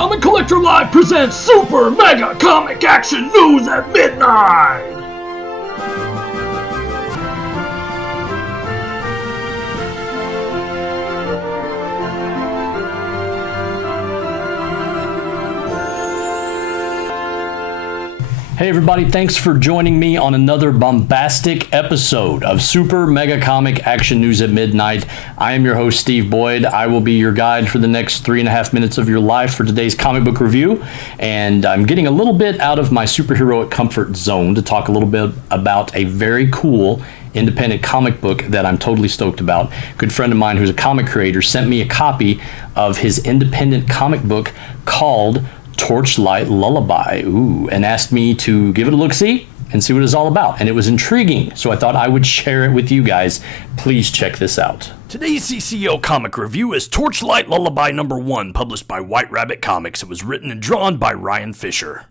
Comic Collector Live presents Super Mega Comic Action News at Midnight! Hey everybody, thanks for joining me on another bombastic episode of Super Mega Comic Action News at Midnight. I am your host, Steve Boyd. I will be your guide for the next 3.5 minutes of your life for today's comic book review. And I'm getting a little bit out of my superheroic comfort zone to talk a little bit about a very cool independent comic book that I'm totally stoked about. A good friend of mine who's a comic creator sent me a copy of his independent comic book called Torchlight Lullaby, and asked me to give it a look-see and see what it's all about. And it was intriguing, so I thought I would share it with you guys. Please check this out. Today's CCO comic review is Torchlight Lullaby #1, published by White Rabbit Comics. It was written and drawn by Ryan Fisher.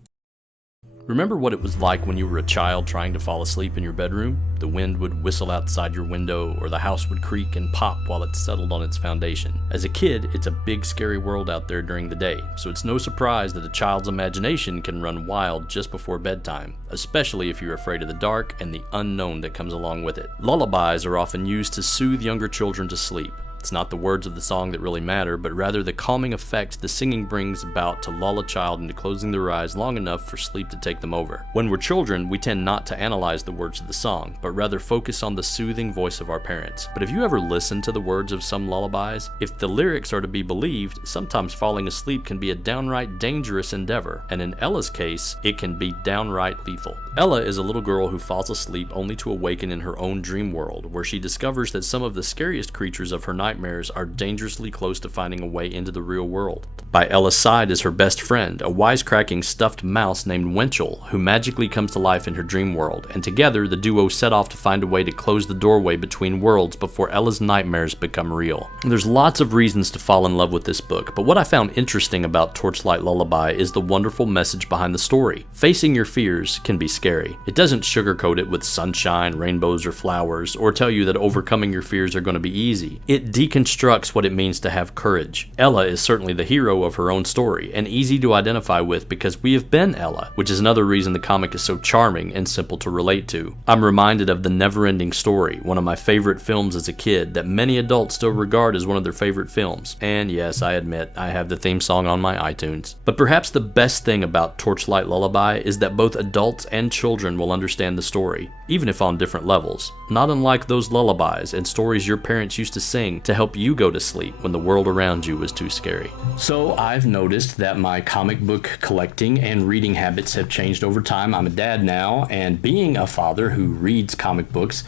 Remember what it was like when you were a child trying to fall asleep in your bedroom? The wind would whistle outside your window, or the house would creak and pop while it settled on its foundation. As a kid, it's a big scary world out there during the day, so it's no surprise that a child's imagination can run wild just before bedtime, especially if you're afraid of the dark and the unknown that comes along with it. Lullabies are often used to soothe younger children to sleep. It's not the words of the song that really matter, but rather the calming effect the singing brings about to lull a child into closing their eyes long enough for sleep to take them over. When we're children, we tend not to analyze the words of the song, but rather focus on the soothing voice of our parents. But have you ever listened to the words of some lullabies? If the lyrics are to be believed, sometimes falling asleep can be a downright dangerous endeavor, and in Ella's case, it can be downright lethal. Ella is a little girl who falls asleep only to awaken in her own dream world, where she discovers that some of the scariest creatures of her nightmares are dangerously close to finding a way into the real world. By Ella's side is her best friend, a wisecracking stuffed mouse named Winchell, who magically comes to life in her dream world, and together the duo set off to find a way to close the doorway between worlds before Ella's nightmares become real. There's lots of reasons to fall in love with this book, but what I found interesting about Torchlight Lullaby is the wonderful message behind the story. Facing your fears can be scary. It doesn't sugarcoat it with sunshine, rainbows, or flowers, or tell you that overcoming your fears are going to be easy. It deconstructs what it means to have courage. Ella is certainly the hero of her own story, and easy to identify with because we have been Ella, which is another reason the comic is so charming and simple to relate to. I'm reminded of The Never-Ending Story, one of my favorite films as a kid that many adults still regard as one of their favorite films. And yes, I admit, I have the theme song on my iTunes. But perhaps the best thing about Torchlight Lullaby is that both adults and children will understand the story, even if on different levels. Not unlike those lullabies and stories your parents used to sing to help you go to sleep when the world around you was too scary. So I've noticed that my comic book collecting and reading habits have changed over time. I'm a dad now, and being a father who reads comic books,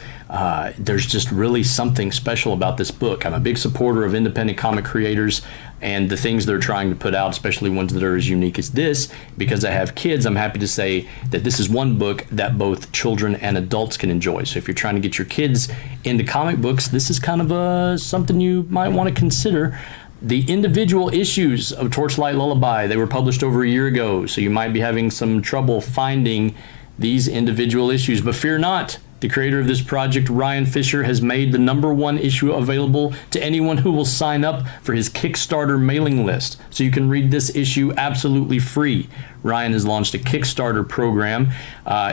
there's just really something special about this book. I'm a big supporter of independent comic creators and the things they're trying to put out, especially ones that are as unique as this. Because I have kids, I'm happy to say that this is one book that both children and adults can enjoy. So if you're trying to get your kids into comic books, this is kind of something you might want to consider. The individual issues of Torchlight Lullaby, they were published over a year ago, so you might be having some trouble finding these individual issues, but fear not. The creator of this project, Ryan Fisher, has made the #1 issue available to anyone who will sign up for his Kickstarter mailing list. So you can read this issue absolutely free. Ryan has launched a Kickstarter program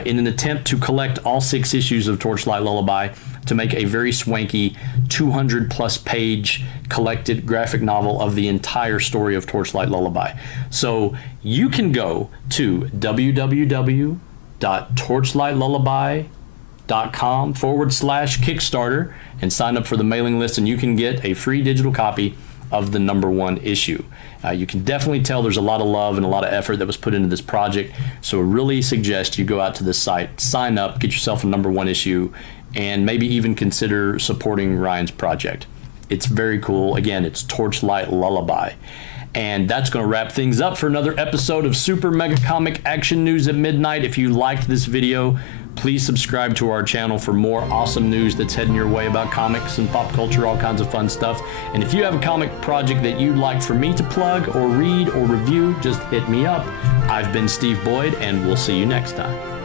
in an attempt to collect all 6 issues of Torchlight Lullaby to make a very swanky 200+ page collected graphic novel of the entire story of Torchlight Lullaby. So you can go to www.torchlightlullaby.com/Kickstarter and sign up for the mailing list, and you can get a free digital copy of the #1 issue. You can definitely tell there's a lot of love and a lot of effort that was put into this project, so I really suggest you go out to this site, sign up, get yourself a #1 issue, and maybe even consider supporting Ryan's project. It's very cool. Again, it's Torchlight Lullaby. And that's going to wrap things up for another episode of Super Mega Comic Action News at Midnight. If you liked this video, please subscribe to our channel for more awesome news that's heading your way about comics and pop culture, all kinds of fun stuff. And if you have a comic project that you'd like for me to plug or read or review, just hit me up. I've been Steve Boyd, and we'll see you next time.